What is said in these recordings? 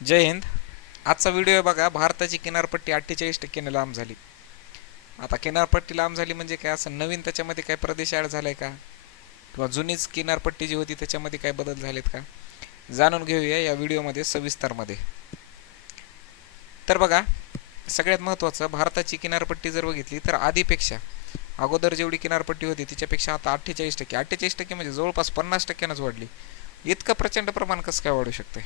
जय हिंद. आजचा व्हिडिओ आहे बघा भारताची किनारपट्टी अठ्ठेचाळीस टक्क्याने लांब झाली. आता किनारपट्टी लांब झाली म्हणजे काय असं नवीन त्याच्यामध्ये काय प्रदेश ॲड झालाय का? किंवा जुनीच किनारपट्टी जी होती त्याच्यामध्ये काय बदल झालेत का? जाणून घेऊया या व्हिडिओमध्ये सविस्तरमध्ये तर बघा सगळ्यात महत्त्वाचं भारताची किनारपट्टी जर बघितली तर आधीपेक्षा अगोदर जेवढी किनारपट्टी होती तिच्यापेक्षा आता अठ्ठेचाळीस टक्के अठ्ठेचाळीस टक्के म्हणजे जवळपास पन्नास टक्क्यानंच वाढली. इतकं प्रचंड प्रमाण कसं काय वाढू शकते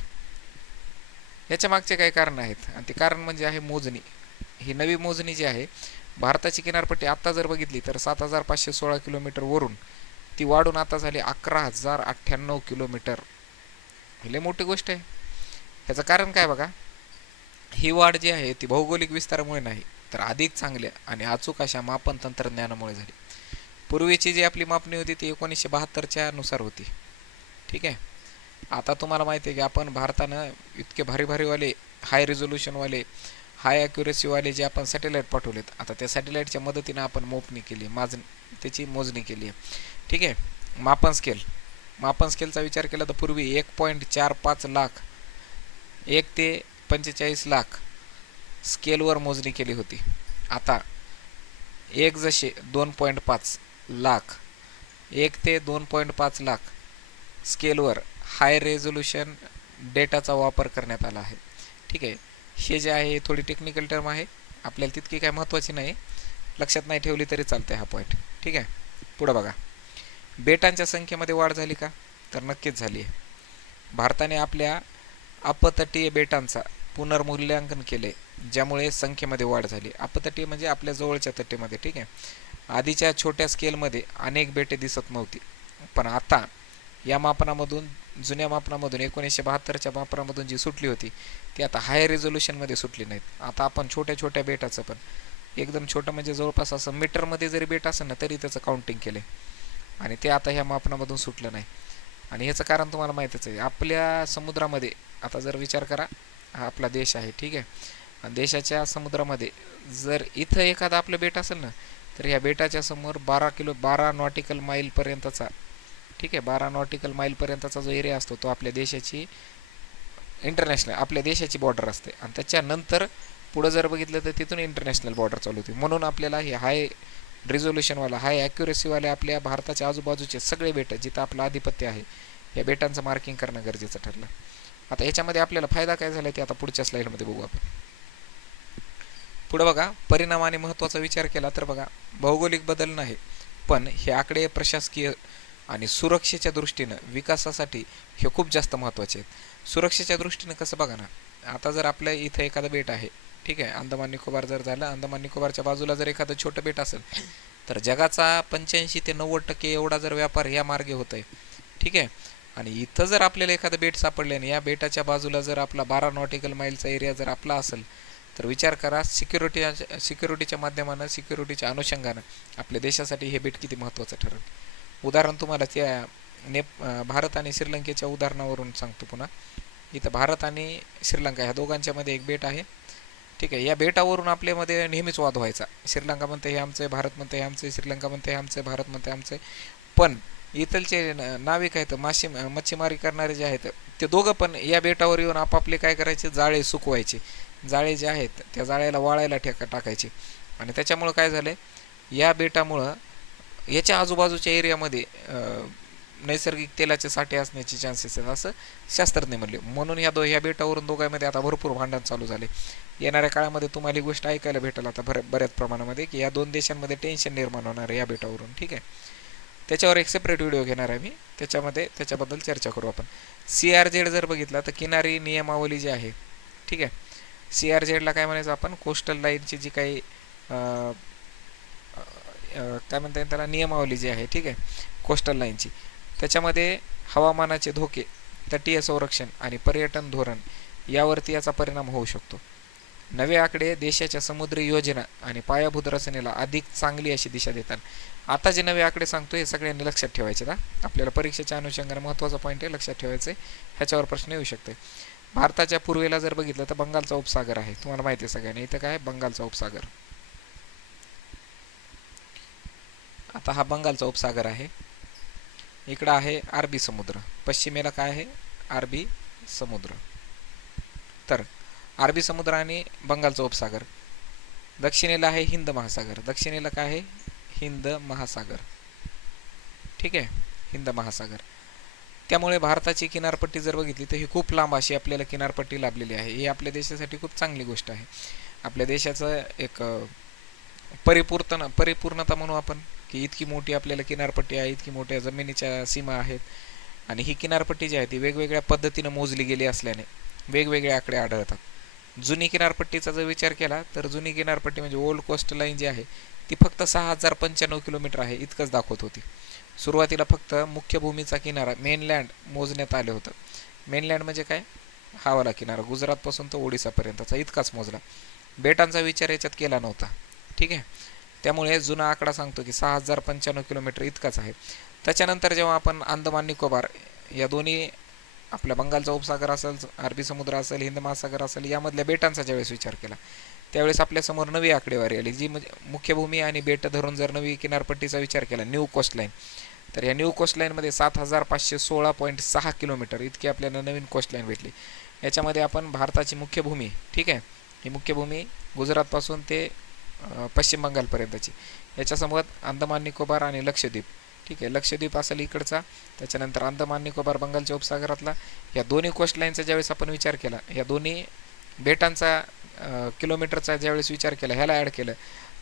याच्या मागचे काही कारण आहेत. आणि ते कारण म्हणजे आहे मोजणी. ही नवी मोजणी जी आहे भारताची किनारपट्टी आत्ता जर बघितली तर सात हजार पाचशे सोळा किलोमीटरवरून ती वाढून आता झाली अकरा हजार अठ्ठ्याण्णव किलोमीटर. लय मोठी गोष्ट आहे. ह्याचं कारण काय बघा? ही वाढ जी आहे ती भौगोलिक विस्तारामुळे नाही तर अधिक चांगल्या आणि अचूक अशा मापन तंत्रज्ञानामुळे झाली. पूर्वीची जी आपली मापणी होती ती एकोणीसशे बहात्तरच्या नुसार होती. ठीक आहे? आता तुम्हाला माहिती आहे की आपण भारतानं इतके भारी भारीवाले हाय रिझोल्युशनवाले हाय ॲक्युरेसीवाले जे आपण सॅटेलाईट पाठवलेत आता त्या सॅटेलाईटच्या मदतीनं आपण मोपणी केली माज त्याची मोजणी केली आहे. ठीक आहे? मापन स्केल मापन स्केलचा विचार केला तर पूर्वी एक पॉईंट चार पाच लाख एक ते पंचेचाळीस लाख स्केलवर मोजणी केली होती. आता एक जसे दोन पॉईंट पाच लाख एक ते दोन पॉईंट पाच लाख स्केलवर हाय रेझोल्युशन डेटाचा वापर करण्यात आला आहे. ठीक आहे. हे जे आहे थोडी टेक्निकल टर्म आहे. आपल्याला तितकी काय महत्त्वाची नाही. लक्षात नाही ठेवली तरी चालते हा पॉईंट ठीक आहे. पुढं बघा. बेटांच्या संख्येमध्ये वाढ झाली का? तर नक्कीच झाली आहे. भारताने आपल्या अपतटीय बेटांचा पुनर्मूल्यांकन केले ज्यामुळे संख्येमध्ये वाढ झाली. अपतटीय म्हणजे आपल्या जवळच्या तटीमध्ये. ठीक आहे. आधीच्या छोट्या स्केलमध्ये अनेक बेटे दिसत नव्हती. पण आता या मापनामधून जुन्या मापनामधून एकोणीसशे बहात्तरच्या मापनामधून जी सुटली होती ती आता हाय रेझोल्युशनमध्ये सुटली नाहीत. आता आपण छोट्या छोट्या बेटाचं पण एकदम छोटं म्हणजे जवळपास असं मीटरमध्ये जरी बेट असेल ना तरी त्याचं काउंटिंग केलं आणि ते आता ह्या मापनामधून सुटलं नाही. आणि ह्याचं कारण तुम्हाला माहीतच आहे आपल्या समुद्रामध्ये आता जर विचार करा हा आपला देश आहे ठीक आहे? आणि देशाच्या समुद्रामध्ये जर इथं एखादं आपलं बेट असेल ना तर ह्या बेटाच्या समोर बारा किलो बारा नॉटिकल माईलपर्यंतचा ठीक आहे बारा नॉटिकल माईलपर्यंतचा जो एरिया असतो तो आपल्या देशाची इंटरनॅशनल आपल्या देशाची बॉर्डर असते. आणि त्याच्यानंतर पुढं जर बघितलं तर तिथून इंटरनॅशनल बॉर्डर चालू होती. म्हणून आपल्याला हे हाय रिझोल्युशनवाला हाय ॲक्युरेसीवाले आपल्या भारताच्या आजूबाजूचे सगळे बेट जिथं आपलं आधिपत्य आहे या बेटांचं मार्किंग करणं गरजेचं ठरलं. आता याच्यामध्ये आपल्याला फायदा काय झाला ते आता पुढच्या स्लाईडमध्ये बघू आपण. पुढं बघा परिणाम आणि महत्त्वाचा विचार केला तर बघा भौगोलिक बदल नाही पण हे आकडे प्रशासकीय आणि सुरक्षेच्या दृष्टीनं विकासासाठी हे खूप जास्त महत्त्वाचे आहेत. सुरक्षेच्या दृष्टीनं कसं बघा ना आता जर आपल्या इथं एखादं बेट आहे ठीक आहे अंदमान निकोबार जर झालं अंदमान निकोबारच्या बाजूला जर एखादं छोटं बेट असेल तर जगाचा पंच्याऐंशी ते नव्वद टक्के एवढा जर व्यापार या मार्गे होत आहे ठीक आहे? आणि इथं जर आपल्याला एखादं बेट सापडलं आणि या बेटाच्या बाजूला जर आपला बारा नॉटिकल माईलचा एरिया जर आपला असेल तर विचार करा सिक्युरिटी सिक्युरिटीच्या माध्यमानं सिक्युरिटीच्या अनुषंगानं आपल्या देशासाठी हे बेट किती महत्त्वाचं ठरेल. उदाहरण तुम्हाला त्या नेप भारत आणि श्रीलंकेच्या उदाहरणावरून सांगतो पुन्हा. इथं भारत आणि श्रीलंका ह्या दोघांच्यामध्ये एक बेट आहे. ठीक आहे या बेटावरून आपल्यामध्ये नेहमीच वाद व्हायचा. श्रीलंका म्हणते हे आमचं भारत म्हणते हे आमचं श्रीलंका म्हणते हे आमचं भारत म्हणते आमचं पण इथलचे नाविक आहेत मासे मच्छीमारी करणारे जे आहेत ते दोघं पण या बेटावर येऊन आपापले काय करायचे? जाळे सुकवायचे. जाळे जे आहेत त्या जाळ्याला वाळायला ठेका टाकायचे. आणि त्याच्यामुळं काय झालं या बेटामुळं याच्या आजूबाजूच्या एरियामध्ये नैसर्गिक तेलाचे साठे असण्याचे चान्सेस आहेत असं शास्त्रज्ञ म्हणले. म्हणून या दो ह्या बेटावरून दोघांमध्ये आता भरपूर भांडण चालू झाले. येणाऱ्या काळामध्ये तुम्हाला ही गोष्ट ऐकायला भेटेल आता बऱ्या बऱ्याच प्रमाणामध्ये की या दोन देशांमध्ये टेन्शन निर्माण होणार आहे या बेटावरून ठीक आहे? त्याच्यावर एक सेपरेट व्हिडिओ घेणार आहे मी. त्याच्यामध्ये त्याच्याबद्दल चर्चा करू आपण. सी आर झेड जर बघितला तर किनारी नियमावली जी आहे ठीक आहे? सी आर झेडला काय म्हणायचं आपण? कोस्टल लाईनची जी काही काय म्हणता येईल त्याला नियमावली जी आहे ठीक आहे कोस्टल लाईनची त्याच्यामध्ये हवामानाचे धोके तटीय संरक्षण आणि पर्यटन धोरण यावरती याचा परिणाम होऊ शकतो. नवे आकडे देशाच्या समुद्री योजना आणि पायाभूत रचनेला अधिक चांगली अशी दिशा देतात. आता जे नवे आकडे सांगतो हे सगळ्यांनी लक्षात ठेवायचे ना? आपल्याला परीक्षेच्या अनुषंगाने महत्त्वाचा पॉईंट आहे लक्षात ठेवायचं. ह्याच्यावर प्रश्न येऊ शकते. भारताच्या पूर्वेला जर बघितलं तर बंगालचा उपसागर आहे. तुम्हाला माहिती आहे सगळ्यांनी इथं काय? बंगालचा उपसागर. आता हा बंगालचा उपसागर आहे. इकडं आहे अरबी समुद्र. पश्चिमेला काय आहे? अरबी समुद्र. तर अरबी समुद्र आणि बंगालचा उपसागर. दक्षिणेला आहे हिंद महासागर. दक्षिणेला काय आहे? हिंद महासागर. ठीक आहे? हिंद महासागर. त्यामुळे भारताची किनारपट्टी जर बघितली तर ही खूप लांब अशी आपल्याला किनारपट्टी लाभलेली आहे. ही आपल्या देशासाठी खूप चांगली गोष्ट आहे. आपल्या देशाचं एक परिपूर्ण परिपूर्णता म्हणू आपण. की इतकी मोठी आपल्याला किनारपट्टी आहे इतकी मोठ्या जमिनीच्या सीमा आहेत. आणि ही किनारपट्टी जी आहे ती वेगवेगळ्या पद्धतीनं मोजली गेली असल्याने वेगवेगळे आकडे आढळतात. जुनी किनारपट्टीचा जर विचार केला तर जुनी किनारपट्टी म्हणजे ओल्ड कोस्ट लाईन जी आहे ती फक्त सहा हजार पंच्याण्णव किलोमीटर आहे इतकंच दाखवत होती. सुरुवातीला फक्त मुख्य भूमीचा किनारा मेनलँड मोजण्यात आलं होतं. मेनलँड म्हणजे काय? हावाला किनारा. गुजरातपासून तर ओडिसापर्यंतचा इतकाच मोजला. बेटांचा विचार याच्यात केला नव्हता. ठीक आहे? त्यामुळे जुना आकडा सांगतो की सहा हजार पंच्याण्णव किलोमीटर इतकाच आहे. त्याच्यानंतर जेव्हा आपण अंदमान निकोबार या दोन्ही आपल्या बंगालचा उपसागर असेल अरबी समुद्र असेल हिंद महासागर असेल यामधल्या बेटांचा ज्यावेळेस विचार केला त्यावेळेस आपल्यासमोर नवी आकडेवारी आली जी म्हणजे मुख्यभूमी आणि बेट धरून जर नवी किनारपट्टीचा विचार केला न्यू कोस्टलाईन तर या न्यू कोस्टलाईनमध्ये सात हजार पाचशे सोळा पॉईंट सहा किलोमीटर इतकी आपल्याला नवीन कोस्टलाईन भेटली. याच्यामध्ये आपण भारताची मुख्य भूमी ठीक आहे? ही मुख्य भूमी गुजरातपासून ते पश्चिम बंगालपर्यंतची. याच्यासमोर अंदमान निकोबार आणि लक्षद्वीप. ठीक आहे लक्षद्वीप असेल इकडचा त्याच्यानंतर अंदमान निकोबार बंगालच्या उपसागरातला या दोन्ही कोस्ट लाईनचा ज्यावेळेस आपण विचार केला या दोन्ही बेटांचा किलोमीटरचा ज्यावेळेस विचार केला ह्याला ॲड केलं.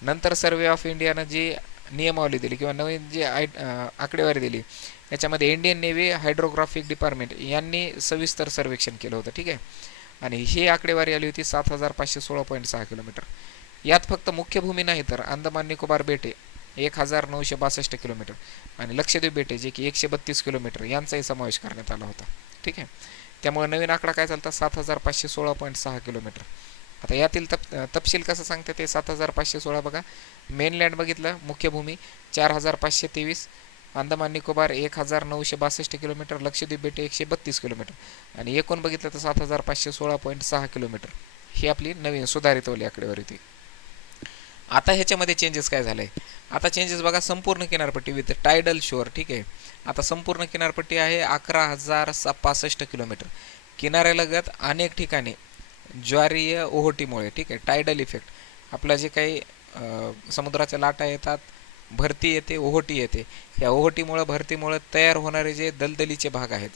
नंतर सर्वे ऑफ इंडियानं जी नियमावली दिली किंवा नवीन जी आय आकडेवारी दिली याच्यामध्ये इंडियन नेव्ही हायड्रोग्राफिक डिपार्टमेंट यांनी सविस्तर सर्वेक्षण केलं होतं. ठीक आहे? आणि ही आकडेवारी आली होती सात हजार पाचशे सोळा पॉईंट सहा किलोमीटर. यात फक्त मुख्य भूमी नाही तर अंदमान निकोबार बेटे एक हजार नऊशे बासष्ट किलोमीटर आणि लक्षद्वीप बेटे जे की एकशे बत्तीस किलोमीटर यांचाही समावेश करण्यात आला होता. ठीक आहे? त्यामुळे नवीन आकडा काय चालता सात हजार पाचशे सोळा पॉईंट सहा किलोमीटर. आता यातील तप तपशील कसं सांगते ते? सात हजार पाचशे सोळा बघा. मेनलँड बघितलं मुख्य भूमी चार हजार पाचशे तेवीस. अंदमान निकोबार एक हजार नऊशे बासष्ट किलोमीटर. लक्षद्वीप बेटे एकशे बत्तीस किलोमीटर. आणि एकूण बघितलं तर सात हजार पाचशे सोळा पॉईंट सहा किलोमीटर. ही आपली नवीन सुधारितवली आकडेवारी होती. आता ह्याच्यामध्ये चेंजेस काय झाले आता चेंजेस बघा संपूर्ण किनारपट्टी विथ टायडल शोअर ठीक आहे? आता संपूर्ण किनारपट्टी आहे अकरा हजार पासष्ट किलोमीटर. किनाऱ्यालगत अनेक ठिकाणी ज्वारीय ओहोटीमुळे ठीक आहे टायडल इफेक्ट आपलं जे काही समुद्राच्या लाटा येतात भरती येते ओहोटी येते. या ओहोटीमुळं भरतीमुळं तयार होणारे जे दलदलीचे भाग आहेत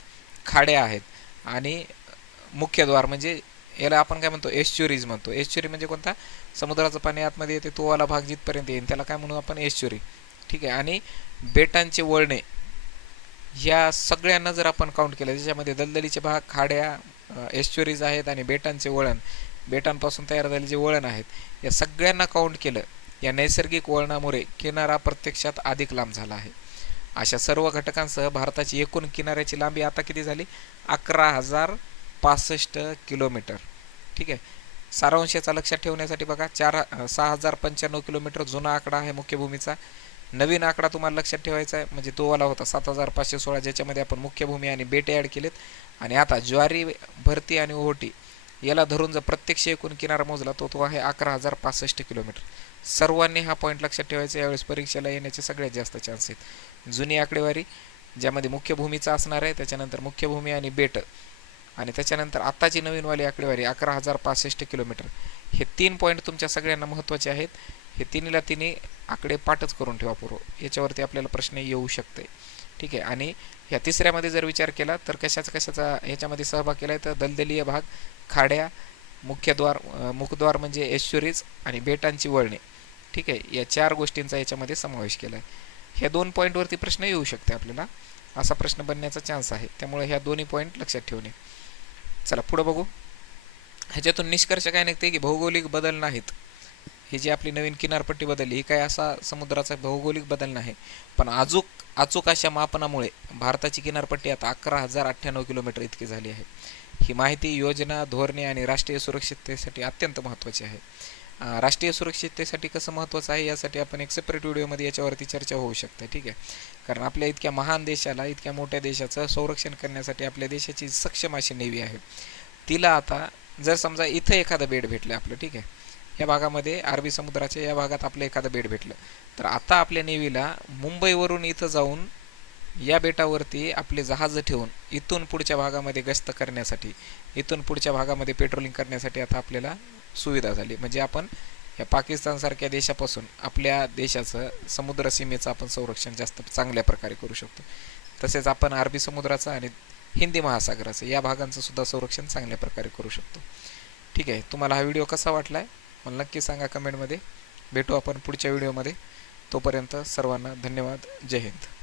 खाड्या आहेत आणि मुख्यद्वार म्हणजे याला आपण काय म्हणतो? एश्चुरीज म्हणतो. एश्चुरी म्हणजे कोणता? समुद्राचं पाणी आतमध्ये येते तो वाला भाग जिथपर्यंत येईल त्याला काय म्हणू आपण? एश्चुरी ठीक आहे. आणि बेटांचे वळणे. ह्या सगळ्यांना जर आपण काउंट केलं ज्याच्यामध्ये दलदलीचे भाग खाड्या एश्चुरीज आहेत आणि बेटांचे वळण बेटांपासून तयार झालेले जे वळण आहेत या सगळ्यांना काउंट केलं या नैसर्गिक वळणामुळे किनारा प्रत्यक्षात अधिक लांब झाला आहे. अशा सर्व घटकांसह भारताची एकूण किनाऱ्याची लांबी आता किती झाली? अकरा हजार पासष्ट किलोमीटर. ठीक आहे. सारांशाचा लक्षात ठेवण्यासाठी बघा चार सहा हजार पंच्याण्णव किलोमीटर जुना आकडा आहे मुख्यभूमीचा. नवीन आकडा तुम्हाला लक्षात ठेवायचा आहे म्हणजे तो वाला होता सात हजार पाचशे सोळा ज्याच्यामध्ये आपण मुख्यभूमी आणि बेटे ॲड केलेत. आणि आता ज्वारी भरती आणि ओहोटी याला धरून जर प्रत्यक्ष एकूण किनारा मोजला तो तो आहे अकरा हजार पासष्ट किलोमीटर. सर्वांनी हा पॉईंट लक्षात ठेवायचा यावेळेस परीक्षेला येण्याचे सगळ्यात जास्त चान्स आहेत. जुनी आकडेवारी ज्यामध्ये मुख्यभूमीचा असणार आहे त्याच्यानंतर मुख्यभूमी आणि बेट. आणि त्याच्यानंतर आत्ताची नवीनवाली आकडेवारी अकरा हजार पासष्ट किलोमीटर. हे तीन पॉईंट तुमच्या सगळ्यांना महत्त्वाचे आहेत. हे तिन्हीला तिन्ही आकडे पाठच करून ठेवा पूर्व. याच्यावरती आपल्याला प्रश्न येऊ शकते. ठीक आहे. आणि ह्या तिसऱ्यामध्ये जर विचार केला तर कशाचा कशाचा ह्याच्यामध्ये सहभाग केला आहे तर दलदलीय भाग खाड्या मुख्यद्वार मुखद्वार म्हणजे ऐश्वरीज आणि बेटांची वळणे. ठीक आहे. या चार गोष्टींचा याच्यामध्ये समावेश केला आहे ह्या दोन पॉईंटवरती प्रश्न येऊ शकते आपल्याला. असा प्रश्न बनण्याचा चान्स आहे. त्यामुळे ह्या दोन्ही पॉईंट लक्षात ठेवणे. चला पुढं बघू. ह्याच्यातून निष्कर्ष काय निघते की भौगोलिक बदल नाहीत. ही जी आपली नवीन किनारपट्टी बदलली ही काय असा समुद्राचा भौगोलिक बदल नाही. पण अचूक अचूक अशा मापनामुळे भारताची किनारपट्टी आता अकरा हजार अठ्ठ्याण्णव किलोमीटर इतकी झाली आहे. ही माहिती योजना धोरणे आणि राष्ट्रीय सुरक्षिततेसाठी अत्यंत महत्त्वाची आहे. राष्ट्रीय सुरक्षिततेसाठी कसं महत्त्वाचं आहे यासाठी आपण एक सेपरेट व्हिडिओमध्ये याच्यावरती चर्चा होऊ शकते ठीक आहे? कारण आपल्या इतक्या महान देशाला इतक्या मोठ्या देशाचं संरक्षण करण्यासाठी आपल्या देशाची सक्षम अशी नेव्ही आहे. तिला आता जर समजा इथं एखादं बेड भेटलं आपलं ठीक आहे? या भागामध्ये अरबी समुद्राच्या या भागात आपलं एखादं बेड भेटलं. तर आता आपल्या नेव्हीला मुंबईवरून इथं जाऊन या बेटावरती आपले जहाजं ठेवून इथून पुढच्या भागामध्ये गस्त करण्यासाठी इथून पुढच्या भागामध्ये पेट्रोलिंग करण्यासाठी आता आपल्याला सुविधा झाली. म्हणजे आपण या पाकिस्तानसारख्या देशापासून आपल्या देशाचं समुद्र सीमेचं आपण संरक्षण जास्त चांगल्या प्रकारे करू शकतो. तसेच आपण अरबी समुद्राचं आणि हिंदी महासागराचं या भागांचं सुद्धा संरक्षण चांगल्या प्रकारे करू शकतो. ठीक आहे तुम्हाला हा व्हिडिओ कसा वाटला आहे मला नक्की सांगा कमेंटमध्ये भेटू आपण पुढच्या व्हिडिओमध्ये. तोपर्यंत सर्वांना धन्यवाद. जय हिंद.